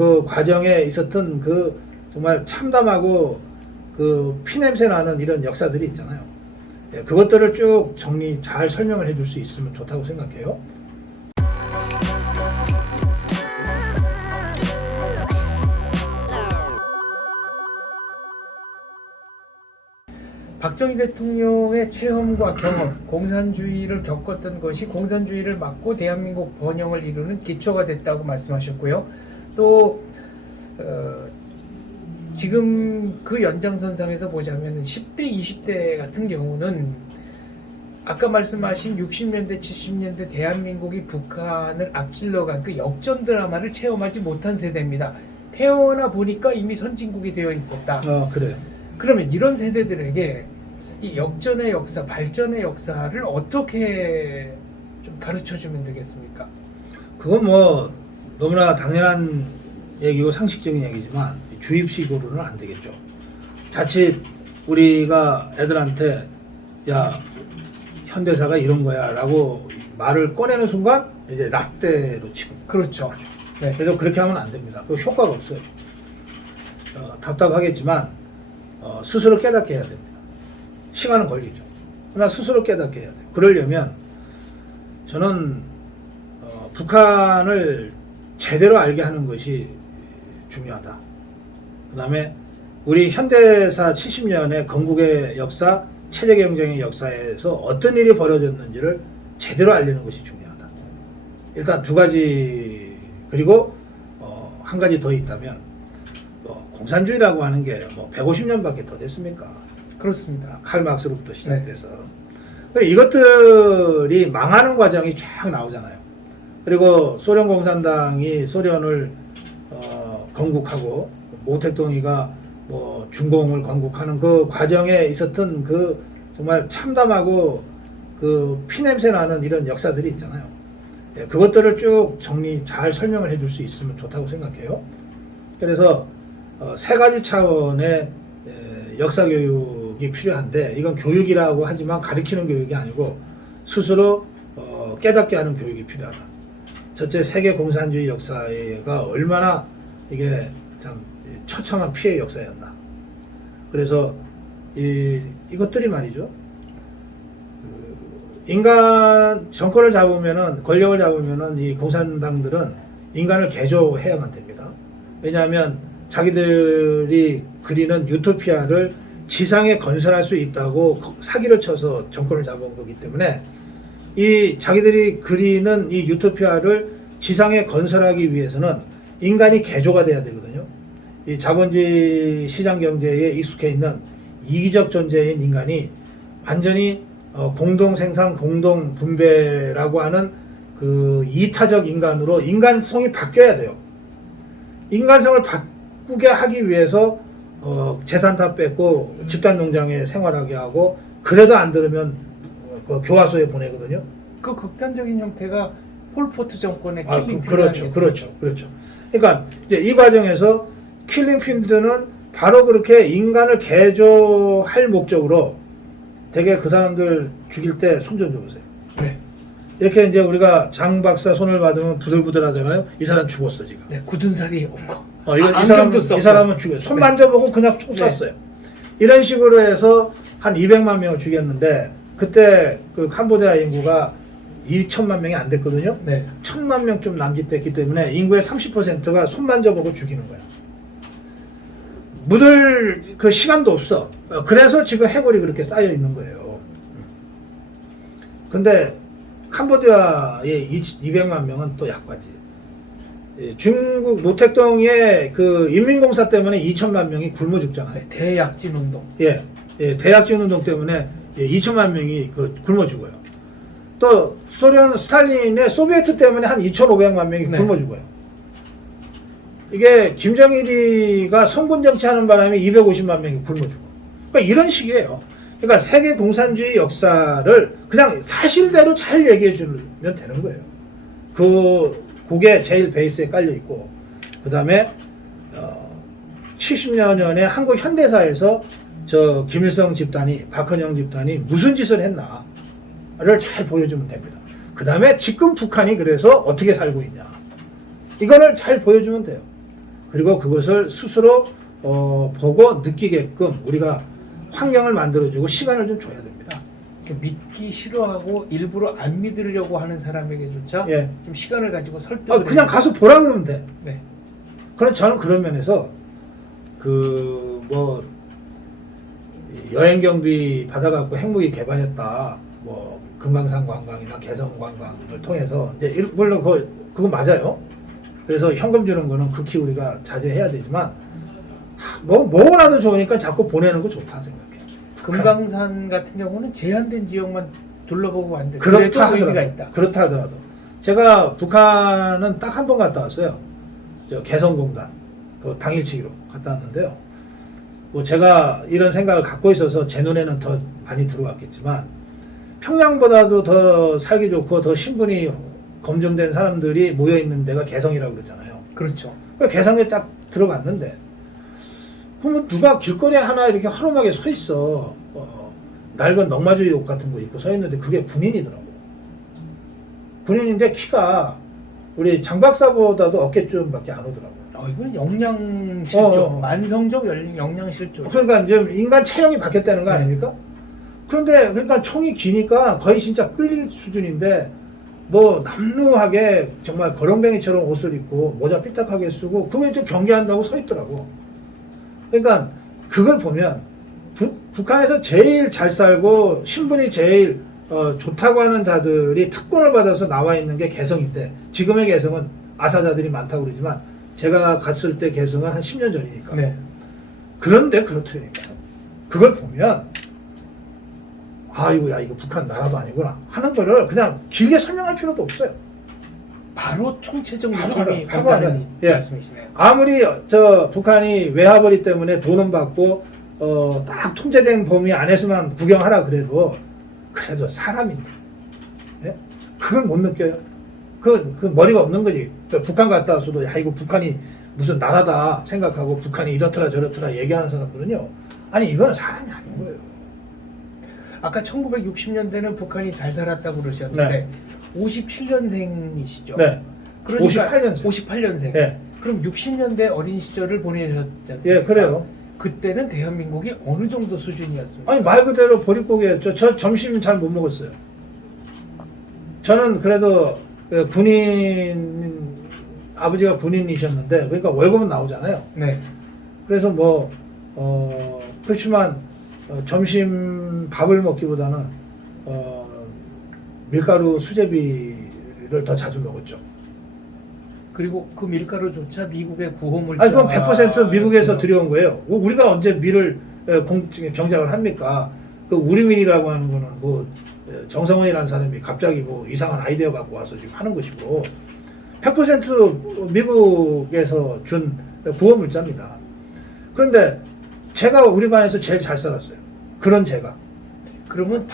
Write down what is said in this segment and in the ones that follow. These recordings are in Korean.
그 과정에 있었던 그 정말 참담하고 그 피냄새 나는 이런 역사들이 있잖아요. 예, 그것들을 쭉 정리 잘 설명을 해줄 수 있으면 좋다고 생각해요. 박정희 대통령의 체험과 경험, 공산주의를 겪었던 것이 공산주의를 막고 대한민국 번영을 이루는 기초가 됐다고 말씀하셨고요. 또 지금 그 연장선상에서 보자면 10대, 20대 같은 경우는 아까 말씀하신 60년대, 70년대 대한민국이 북한을 앞질러간 그 역전 드라마를 체험하지 못한 세대입니다. 태어나 보니까 이미 선진국이 되어 있었다. 그래요. 그러면 이런 세대들에게 이 역전의 역사, 발전의 역사를 어떻게 좀 가르쳐주면 되겠습니까? 그건 뭐 너무나 당연한 얘기고 상식적인 얘기지만 주입식으로는 안 되겠죠. 자칫 우리가 애들한테 야 현대사가 이런 거야 라고 말을 꺼내는 순간 이제 라떼로 치고 그렇죠. 네. 그래서 그렇게 하면 안 됩니다. 그 효과가 없어요. 답답하겠지만 스스로 깨닫게 해야 됩니다. 시간은 걸리죠. 그러나 스스로 깨닫게 해야 돼요. 그러려면 저는 북한을 제대로 알게 하는 것이 중요하다. 그 다음에 우리 현대사 70년의 건국의 역사, 체제경쟁의 역사에서 어떤 일이 벌어졌는지를 제대로 알리는 것이 중요하다. 일단 두 가지, 그리고 한 가지 더 있다면 공산주의라고 하는 게 뭐 150년밖에 더 됐습니까? 그렇습니다. 칼 막스로부터 시작돼서. 네. 이것들이 망하는 과정이 쫙 나오잖아요. 그리고 소련 공산당이 소련을 건국하고 모택동이가 뭐 중공을 건국하는 그 과정에 있었던 그 정말 참담하고 그 피냄새 나는 이런 역사들이 있잖아요. 예, 그것들을 쭉 정리 잘 설명을 해줄 수 있으면 좋다고 생각해요. 그래서 세 가지 차원의 역사 교육이 필요한데, 이건 교육이라고 하지만 가르치는 교육이 아니고 스스로 깨닫게 하는 교육이 필요하다. 첫째, 세계 공산주의 역사가 얼마나 이게 참 처참한 피해 역사였나. 그래서 이것들이 말이죠. 인간 정권을 잡으면은, 권력을 잡으면은 이 공산당들은 인간을 개조해야만 됩니다. 왜냐하면 자기들이 그리는 유토피아를 지상에 건설할 수 있다고 사기를 쳐서 정권을 잡은 거기 때문에 이 자기들이 그리는 이 유토피아를 지상에 건설하기 위해서는 인간이 개조가 돼야 되거든요. 이 자본주의 시장 경제에 익숙해 있는 이기적 존재인 인간이 완전히 공동 생산, 공동 분배라고 하는 그 이타적 인간으로 인간성이 바뀌어야 돼요. 인간성을 바꾸게 하기 위해서 재산 다 뺏고 집단 농장에 생활하게 하고, 그래도 안 들으면 교화소에 보내거든요. 그 극단적인 형태가 폴포트 정권의 킬링 필드 그렇죠, 아니겠습니까? 그렇죠. 그러니까 이제 이 과정에서 킬링 필드는 바로 그렇게 인간을 개조할 목적으로, 되게 그 사람들 죽일 때 손 좀 줘보세요. 네. 이렇게 이제 우리가 장 박사 손을 받으면 부들부들하잖아요. 이 사람 죽었어 지금. 네, 굳은 살이 없고. 이 사람은 죽였어요. 손 만져보고 그냥 총 쐈어요. 이런 식으로 해서 한 200만 명을 죽였는데, 그때 그 캄보디아 인구가 2천만 명이 안 됐거든요. 네. 1,000만 명쯤 남짓됐기 때문에 인구의 30%가 손 만져보고 죽이는 거야. 묻을 그 시간도 없어. 그래서 지금 해골이 그렇게 쌓여 있는 거예요. 근데 캄보디아의 200만 명은 또 약과지. 중국 모택동의 그 인민공사 때문에 2천만 명이 굶어 죽잖아요. 네, 대약진 운동. 예, 대약진 운동 때문에 2천만 명이 굶어 죽어요. 또 소련 스탈린의 소비에트 때문에 한 2,500만 명이 굶어 죽어요. 이게 김정일이가 성군 정치하는 바람에 250만 명이 굶어 죽어. 그러니까 이런 식이에요. 그러니까 세계 공산주의 역사를 그냥 사실대로 잘 얘기해 주면 되는 거예요. 그게 제일 베이스에 깔려 있고, 그 다음에 70년 전에 한국 현대사에서 저 김일성 집단이, 박헌영 집단이 무슨 짓을 했나를 잘 보여주면 됩니다. 그 다음에 지금 북한이 그래서 어떻게 살고 있냐, 이거를 잘 보여주면 돼요. 그리고 그것을 스스로 보고 느끼게끔 우리가 환경을 만들어주고 시간을 좀 줘야 됩니다. 믿기 싫어하고 일부러 안 믿으려고 하는 사람에게조차 예. 좀 시간을 가지고 설득을 그냥 가서 보라 그러면 돼. 네. 그럼 저는 그런 면에서 그 뭐 여행 경비 받아갖고 핵무기 개발했다. 뭐 금강산 관광이나 개성 관광을 통해서 이제 물론 그거 맞아요. 그래서 현금 주는 거는 극히 우리가 자제해야 되지만 뭐라도 좋으니까 자꾸 보내는 거 좋다 생각해. 금강산 같은 경우는 제한된 지역만 둘러보고 왔는데 그렇다 그래도 의미가 하더라도, 있다. 그렇다 하더라도 제가 북한은 딱 한 번 갔다 왔어요. 저 개성공단 그 당일치기로 갔다 왔는데요. 뭐 제가 이런 생각을 갖고 있어서 제 눈에는 더 많이 들어왔겠지만 평양보다도 더 살기 좋고 더 신분이 검증된 사람들이 모여 있는 데가 개성이라고 그러잖아요. 그렇죠. 개성에 딱 들어갔는데 그러면 누가 길거리에 하나 이렇게 허름하게 서 있어. 낡은 넉마주의 옷 같은 거 입고 서 있는데 그게 군인이더라고. 군인인데 키가 우리 장 박사보다도 어깨쯤밖에 안 오더라고. 이건 영양실조, 만성적 영양실조. 그러니까 이제 인간 체형이 바뀌었다는 거 아닙니까? 그런데 그러니까 총이 기니까 거의 진짜 끌릴 수준인데 뭐 남루하게 정말 거렁뱅이처럼 옷을 입고 모자 삐딱하게 쓰고 그게 또 경계한다고 서 있더라고. 그러니까 그걸 보면 북한에서 제일 잘 살고 신분이 제일 좋다고 하는 자들이 특권을 받아서 나와 있는 게 개성인데 지금의 개성은 아사자들이 많다고 그러지만 제가 갔을 때 개성은 한 10년 전이니까. 네. 그런데 그렇더라니까요. 그걸 보면 이거 북한 나라도 아니구나 하는 거를 그냥 길게 설명할 필요도 없어요. 바로 총체적 바로 느낌이 바로 온다는 예. 말씀이시네요. 아무리 북한이 외화벌이 때문에 돈은 받고 딱 통제된 범위 안에서만 구경하라 그래도 사람인데 예? 그걸 못 느껴요. 그 머리가 없는 거지. 북한 갔다 와서도 이거 북한이 무슨 나라다 생각하고 북한이 이렇더라 저렇더라 얘기하는 사람들은요. 아니 이거는 사람이 아닌 거예요. 아까 1960년대는 북한이 잘 살았다고 그러셨는데 네. 57년생이시죠? 네. 그러니까 58년생. 58년생. 네. 그럼 60년대 어린 시절을 보내셨지 않습니까? 예, 그래요. 그때는 대한민국이 어느 정도 수준이었습니까? 아니 말 그대로 보릿고개였죠. 저 점심 잘 못 먹었어요. 저는 그래도 군인 아버지가 군인이셨는데 그러니까 월급은 나오잖아요. 네. 그래서 그렇지만 점심 밥을 먹기보다는 밀가루 수제비를 더 자주 먹었죠. 그리고 그 밀가루조차 미국의 구호물자. 아니 그건 100% 미국에서 들여온 거예요. 우리가 언제 밀을 경작을 합니까? 그 우리밀이라고 하는 거는 정성원이라는 사람이 갑자기 이상한 아이디어 갖고 와서 지금 하는 것이고 100% 미국에서 준 구호물자입니다. 그런데 제가 우리 반에서 제일 잘 살았어요. 그런 제가. 그러면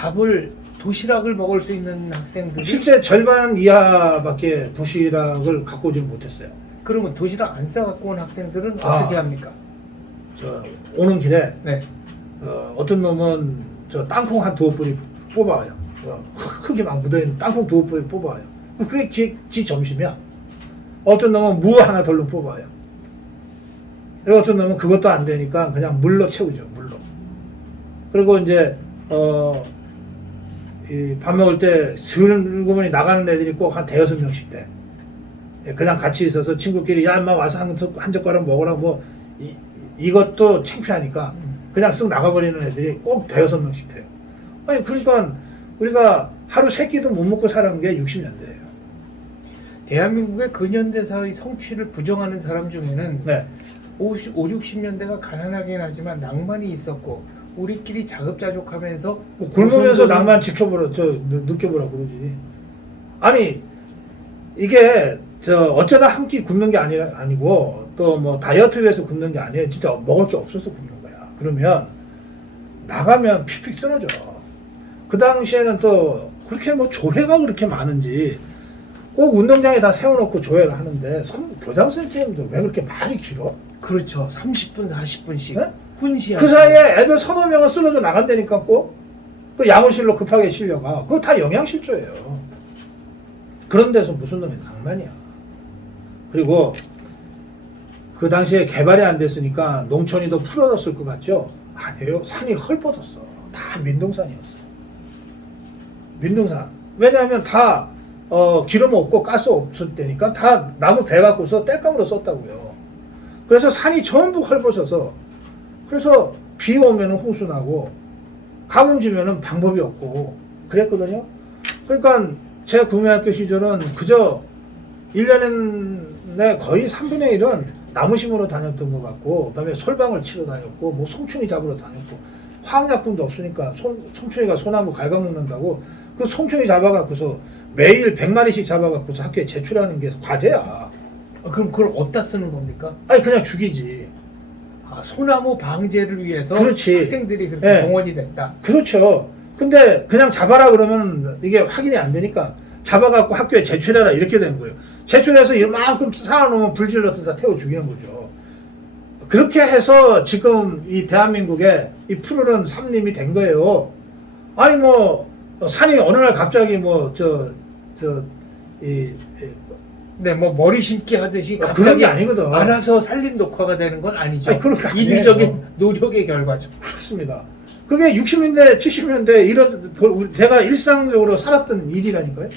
도시락을 먹을 수 있는 학생들이 실제 절반 이하밖에 도시락을 갖고 오지 못했어요. 그러면 도시락 안 싸갖고 온 학생들은 어떻게 합니까? 오는 길에 네. 어떤 놈은 땅콩 한 두어 뿌리 뽑아와요. 흙이 막 묻어있는 땅콩 두어 뿌리 뽑아와요. 그게 지 점심이야. 어떤 놈은 무 하나 덜렁 뽑아와요. 그리고 어떤 놈은 그것도 안 되니까 그냥 물로 채우죠. 물로. 그리고 이제 밥 먹을 때 슬그머니 나가는 애들이 꼭 한 대여섯 명씩 돼. 그냥 같이 있어서 친구끼리 야 인마 와서 한 젓가락 먹어라 이것도 창피하니까 그냥 쓱 나가버리는 애들이 꼭 대여섯 명씩 돼요. 아니 그러니까 우리가 하루 세 끼도 못 먹고 살은 게 60년대예요. 대한민국의 근현대사의 성취를 부정하는 사람 중에는 네. 50, 60년대가 가난하긴 하지만 낭만이 있었고 우리끼리 자급자족하면서 굶으면서 낭만 느껴보라 그러지. 아니 이게 어쩌다 한 끼 굶는 게 아니고 또 다이어트 위해서 굶는 게 아니에요. 진짜 먹을 게 없어서 굶는 거야. 그러면 나가면 픽픽 쓰러져. 그 당시에는 또 그렇게 조회가 그렇게 많은지 꼭 운동장에 다 세워놓고 조회를 하는데 교장 선생님도 왜 그렇게 말이 길어? 그렇죠. 30분 40분씩 네? 훈시하시고 그 사이에 애들 서너 명은 쓰러져 나간다니까 꼭 그 양호실로 급하게 실려가. 그거 다 영양실조예요. 그런 데서 무슨 놈이 낭만이야. 그리고 그 당시에 개발이 안 됐으니까 농촌이 더 풀어졌을 것 같죠? 아니에요. 산이 헐벗었어. 다 민둥산이었어. 민둥산. 왜냐하면 다 기름 없고 가스 없을 때니까 다 나무 배 갖고서 땔감으로 썼다고요. 그래서 산이 전부 헐벗어서 그래서 비 오면 홍수 나고 가뭄 지면은 방법이 없고 그랬거든요. 그러니까 제 구매학교 시절은 그저 1년에 거의 3분의 1은 나무 심으러 다녔던 것 같고, 그 다음에 솔방울 치러 다녔고, 뭐 송충이 잡으러 다녔고, 화학약품도 없으니까 송충이가 소나무 갉아먹는다고 그 송충이 잡아갖고서 매일 100마리씩 잡아갖고서 학교에 제출하는 게 과제야. 그럼 그걸 어디다 쓰는 겁니까? 아니 그냥 죽이지. 아, 소나무 방제를 위해서 그렇지. 학생들이 그렇게 네. 동원이 됐다. 그렇죠. 근데 그냥 잡아라 그러면 이게 확인이 안 되니까 잡아갖고 학교에 제출해라 이렇게 되는 거예요. 제출해서 이만큼 쌓아놓으면 불질러서 다 태워 죽이는 거죠. 그렇게 해서 지금 이 대한민국에 이 푸르른 삼림이 된 거예요. 아니 뭐 산이 어느 날 갑자기 네, 뭐 머리 심기 하듯이 그런 갑자기 게 아니거든. 알아서 산림 녹화가 되는 건 아니죠. 아니, 그런 게 아니에요. 인위적인 노력의 결과죠. 그렇습니다. 그게 60년대, 70년대 이런 제가 일상적으로 살았던 일이라니까요.